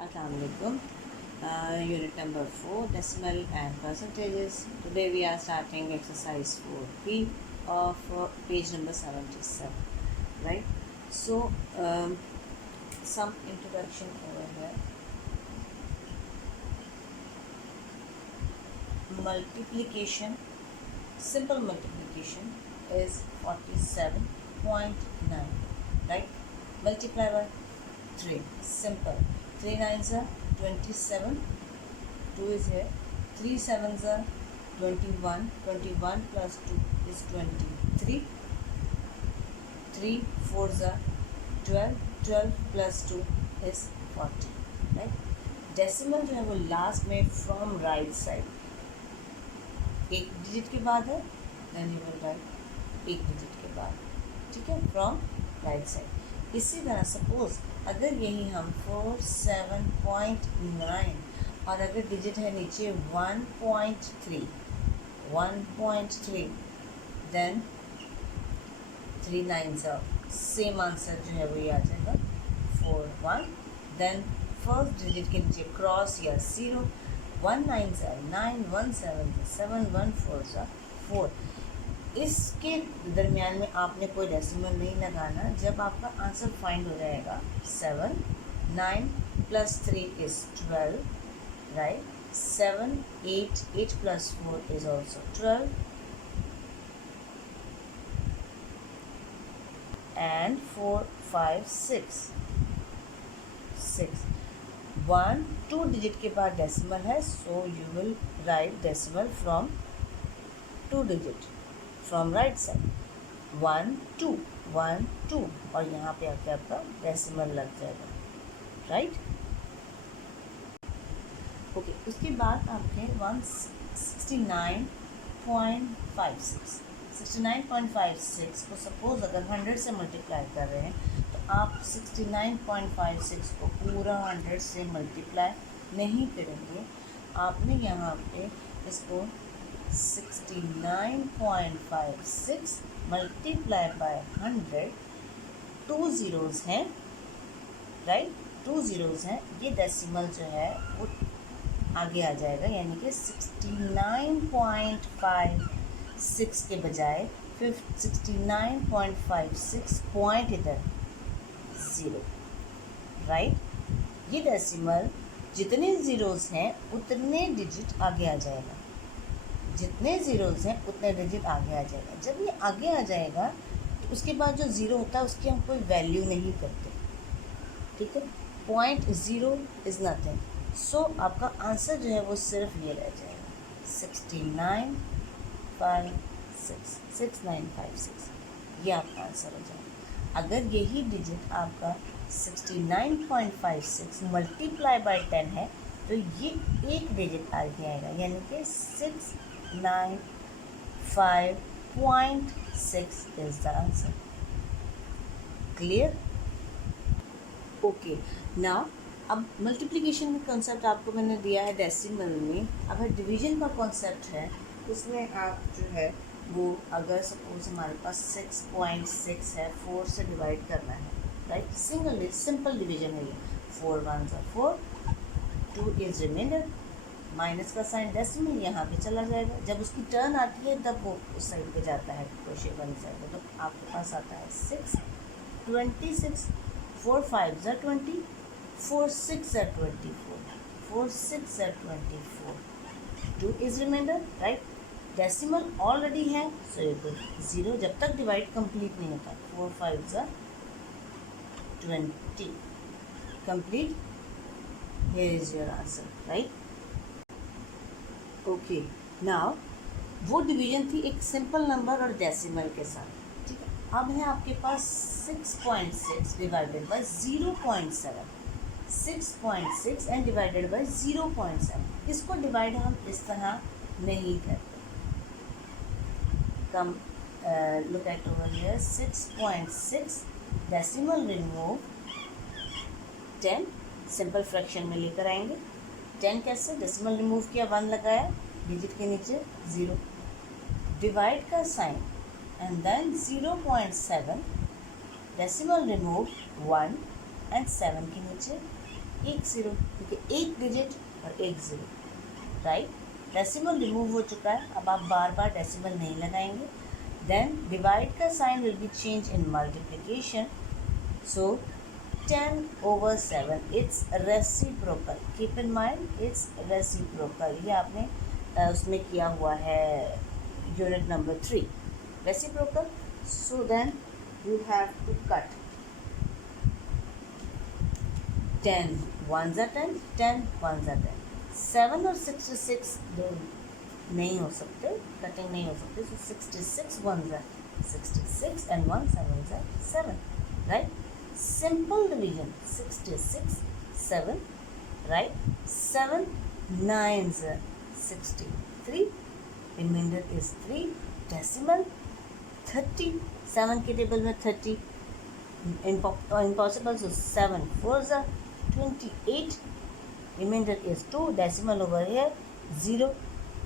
Assalamualaikum. Unit number 4, decimal and percentages. Today we are starting exercise 4B of page number 77. Right. So some introduction over here. Multiplication, simple multiplication is 47.9. Right. Multiply by 3. Simple. 3 nines are 27. 2 is here. 3 sevens are 21. 21 plus 2 is 23. 3 fours are 12. 12 plus 2 is 40. Right. Decimal जो है वो last में from right side एक digit के बाद है, then you will write एक digit के बाद, ठीक है, फ्रॉम राइट साइड। इसी तरह सपोज अगर यही हम 47.9 और अगर डिजिट है नीचे 1.3 देन 3 नाइन्स सेम आंसर जो है वो ये आ जाएगा 41। देन फर्स्ट डिजिट के नीचे क्रॉस या 0, 1 9 9, 1 7 7, 1 4 4। इसके दरमियान में आपने कोई डेसिमल नहीं लगाना। जब आपका आंसर फाइंड हो जाएगा 7 9 plus 3 is 12, right, 7 8 8 plus 4 is also 12 and 4 5 6 1 2 digit के बाद डेसिमल है, so you will write decimal from 2 digit from right side 1 2 1 2 और यहाँ पे आके आपका डेसिमल लग जाएगा, राइट। ओके, उसके बाद आपके 69.56 को सपोज अगर 100 से मल्टीप्लाई कर रहे हैं तो आप 69.56 को पूरा 100 से मल्टीप्लाई नहीं करेंगे। आपने यहाँ पे इसको 69.56 मल्टीप्लाई बाय 100, 2 ज़ीरोज़ हैं, राइट, 2 ज़ीरोज़ हैं। ये डेसिमल जो है वो आगे आ जाएगा, यानी कि 69.56 के बजाय फिर 69.56 पॉइंट इधर 0, राइट। ये डेसिमल जितने ज़ीरोज़ हैं उतने डिजिट आगे आ जाएगा, जितने ज़ीरोज़ हैं उतने डिजिट आगे आ जाएगा। जब ये आगे आ जाएगा तो उसके बाद जो ज़ीरो होता है उसकी हम कोई वैल्यू नहीं करते, ठीक है। 0.0 इज़ नथिंग, सो आपका आंसर जो है वो सिर्फ ये रह जाएगा 6956, ये आपका आंसर हो जाएगा। अगर यही डिजिट आपका 69.56 मल्टीप्लाई बाय 10 है तो ये एक डिजिट आगे आएगा, यानी कि 695.6 is the answer. Clear? Okay, now अब मल्टीप्लिकेशन का कॉन्सेप्ट आपको मैंने दिया है डेसिमल में। अगर डिवीजन का कॉन्सेप्ट है उसमें आप जो है वो अगर सपोज हमारे पास 6.6 है, 4 से डिवाइड करना है, राइट, सिंपल डिवीजन है ये। 4 1 4, 2 इज रिमाइंडर, माइनस का साइन डेसिमल यहाँ पे चला जाएगा। जब उसकी टर्न आती है तब वो उस साइड पे जाता है, क्रोशे वाली साइड पे, तो आपके पास आता है 6 26, 4 5 20, 4 6 24, 4 6 24, 2 is reminder, right. Decimal already है, सो ये गुड 0 जब तक डिवाइड कंप्लीट नहीं होता। 4 5 20 complete, here is your answer, right. Okay, now वो डिवीजन थी एक सिंपल नंबर और डेसिमल के साथ, ठीक है। अब है आपके पास 6.6 divided by 0.7, 6.6 and divided by 0.7। इसको डिवाइड हम इस तरह नहीं करते। कम look at over here, 6.6 decimal remove 10, simple fraction में लेकर आएंगे। 10 कैसे? डेसिमल रिमूव किया, 1 लगाया, डिजिट के नीचे 0, डिवाइड का sign and then 0.7, decimal remove 1 and 7 के नीचे एक ज़ीरो, क्योंकि एक डिजिट और एक ज़ीरो, राइट। डेसिमल रिमूव हो चुका है, अब आप बार बार डेसिमल नहीं लगाएंगे। देन डिवाइड का sign will be change in multiplication, so 10/7 it's reciprocal, keep in mind it's reciprocal. ये आपने उसमें किया हुआ है unit number 3, reciprocal. So then you have to cut 10 1s are 10, 10 1s are 10, 7 और 66 नहीं हो सकते, कटिंग नहीं हो सकती, so 66 1s are 66 and 1 7s are 7, right? Simple division, 66 7, right? 7 9s are 63, remainder is 3, decimal 30, 7 के टेबल में 30 impossible, so 7 4s are 28, remainder is 2, decimal over here 0,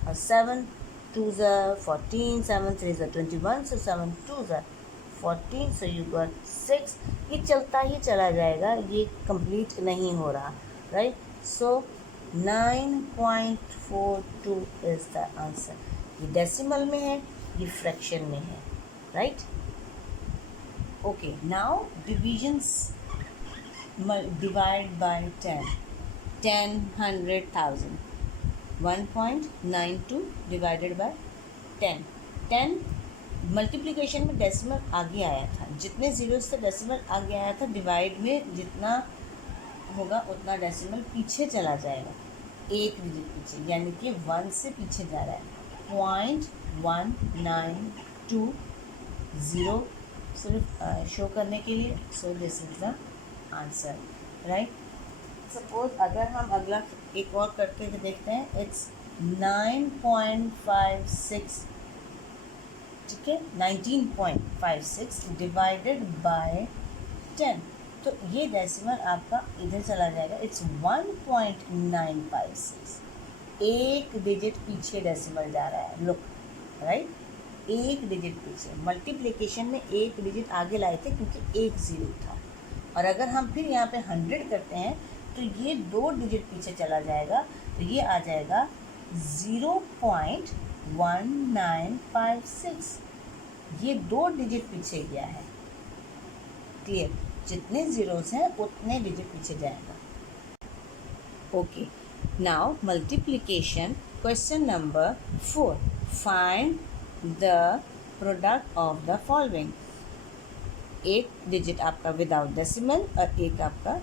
और 7 2s are 14, 7 3s are 21, so 7 2s are 14, so you got 6। ये चलता ही चला जाएगा, ये complete नहीं हो रहा, right. So 9.42 is the answer. ये डेसिमल में है, ये फ्रैक्शन में है, right. Okay, now divisions, divide by 10, 10 100 1000, 1.92 divided by 10, 10 multiplication में डेसिमल आगे आया था, जितने ज़ीरो से डेसिमल आगे आया था, डिवाइड में जितना होगा उतना डेसिमल पीछे चला जाएगा, एक डिजिट पीछे, यानी कि 1 से पीछे जा रहा है, 0.192 सिर्फ शो करने के लिए। So this is the answer, right. Suppose अगर हम अगला एक और करके देखते हैं, इट्स 9.56, ठीक है, 19.56 डिवाइडेड बाय 10, तो ये डेसिमल आपका इधर चला जाएगा, इट्स 1.956, एक डिजिट पीछे डेसिमल जा रहा है, लुक, राइट, एक डिजिट पीछे। मल्टीप्लिकेशन में एक डिजिट आगे लाए थे क्योंकि एक ज़ीरो था, और अगर हम फिर यहाँ पे 100 करते हैं तो ये 2 डिजिट पीछे चला जाएगा, तो ये आ जाएगा 0.1956, ये 2 डिजिट पीछे गया है, क्लियर। जितने ज़ीरोज़ हैं उतने डिजिट पीछे जाएगा। Okay, now multiplication, question number 4, find the product of the following. एक डिजिट आपका विदाउट डेसिमल और एक आपका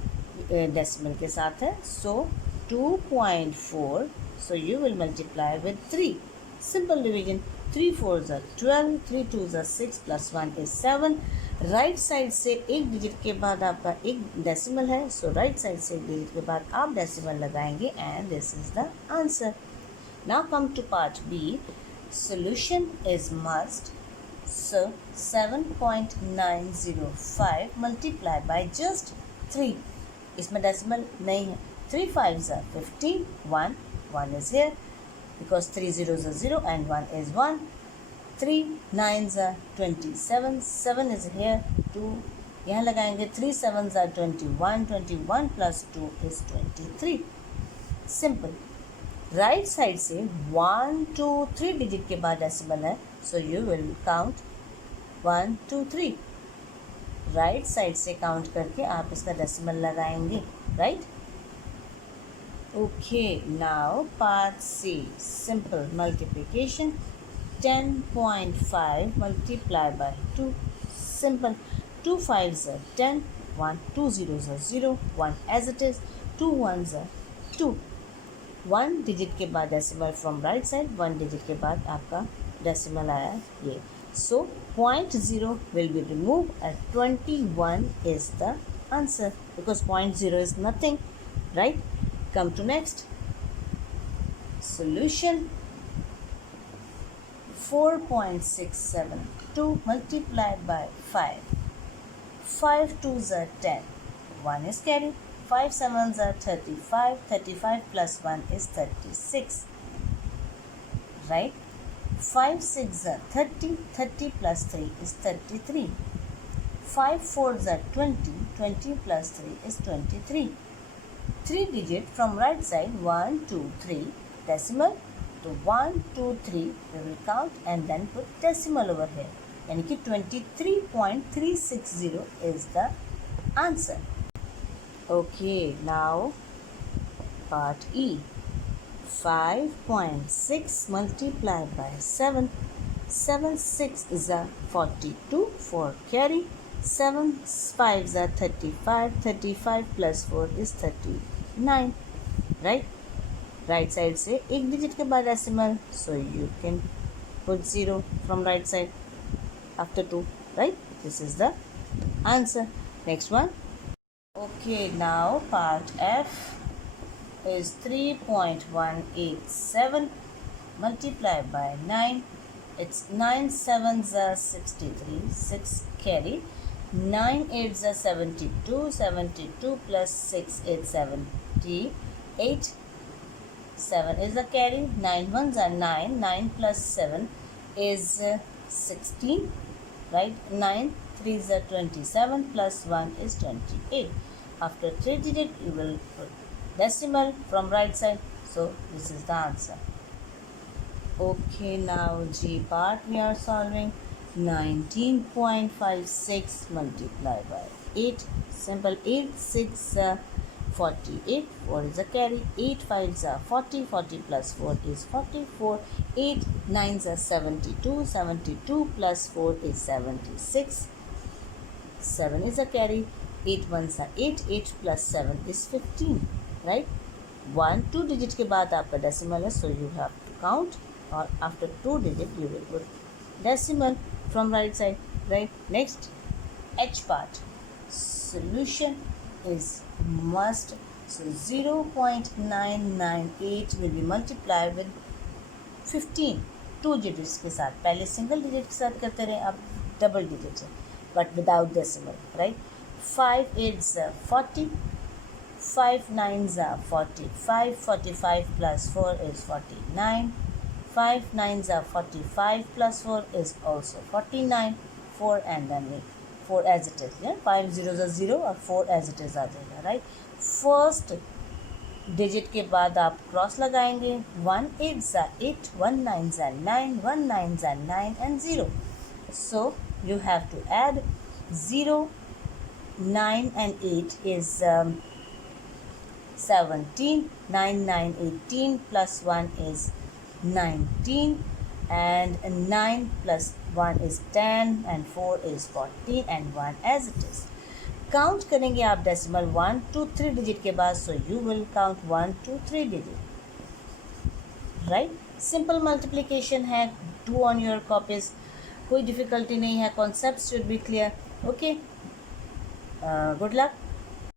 डेसिमल के साथ है, सो 2.4, सो you will multiply with 3, simple division, 3 4s are 12, 3 2s are 6 plus 1 is 7। Right side से एक डिजिट के बाद आपका एक डेसिमल है, सो राइट साइड से एक डिजिट के बाद आप डेसिमल लगाएंगे, and this is the answer. Now come to part B, solution is must, so 7.905 multiplied by just 3, इसमें डेसिमल नहीं है, 3 5s are 15, 1 is here because 3 zeros are 0 and 1 is 1, 3 9s are 27, 7 is here, 2 यहाँ लगाएंगे, 3 7s are 21, 21 plus 2 is 23, simple. Right side से 1 2 3 digit के बाद decimal है, so you will count 1 2 3, right side से काउंट करके आप इसका डेसिमल लगाएंगे, right. Okay, now part C, simple multiplication, 10.5 multiply by 2, simple, 2 5s are 10, 1 2 zeros are 0, 1 as it is, 2 1s are 2, 1 digit के बाद decimal from right side, 1 digit के बाद आपका डेसिमल आया ये, so 0.0 will be remove and 21 is the answer, because 0.0 is nothing, right. Come to next solution, 4.672 multiplied by 5, 5 2s are 10, 1 is carried, 5 7s are 35, 35 plus 1 is 36, right, 5 6 are 30, 30 plus 3 is 33, 5 4s are 20, 20 plus 3 is 23, 3 digit from right side 1 2 3 decimal तो 1 2 3 we will count and then put decimal over here यानी कि 23.360 is the answer. Okay, now part E. 5.6 multiplied by 7. 7 6 is a 42 4 carry 7 5 is a 35 35 plus 4 is 39 right side से एक digit के बाद decimal so you can put 0 from right side after 2 right. This is the answer. Next one. Okay, now part F is 3.187 multiplied by 9. It's 9 7s are 63 6 carry 9 8s are 72 72 plus 6 is 78 7 is a carry 9 1s are 9 9 plus 7 is 16 right 9 3s are 27 plus 1 is 28. After 3 digit you will put decimal from right side so this is the answer. Okay, now G part we are solving 19.56 multiplied by 8. Simple 8 6 48 4 is a carry 8 5s are 40 40 plus 4 is 44 8 9s are 72 72 plus 4 is 76 7 is a carry 8 1s are 8 8 plus 7 is 15 right. 1 2 digit के बाद आपका decimal है so you have to count or after 2 digit you will put decimal from right side right. Next H part solution is must so 0.998 will be multiplied with 15 2 digits के साथ. पहले single digit के साथ करते रहे अब double digit है but without decimal right. 5 8s are 40 5 9s are 45 45 plus 4 is 49 5 9s are 45 plus 4 is also 49 4 and then 4 as it is yeah 5 zeros are 0 और 4 as it is आ जाएगा right. फर्स्ट डिजिट के बाद आप cross लगाएंगे 1 8s are 8 1 9s are 9 1 9s are 9 and 0 so you have to add 0 9 and 8 is 17 9 9 18 plus 1 is 19 and 9 plus 1 is 10 and 4 is 14 and 1 as it is. Count करेंगे आप decimal 1 2 3 digit के बाद so you will count 1 2 3 digit right. Simple multiplication है. Do on your copies. कोई difficulty नहीं है. Concept should be clear. Okay, good luck.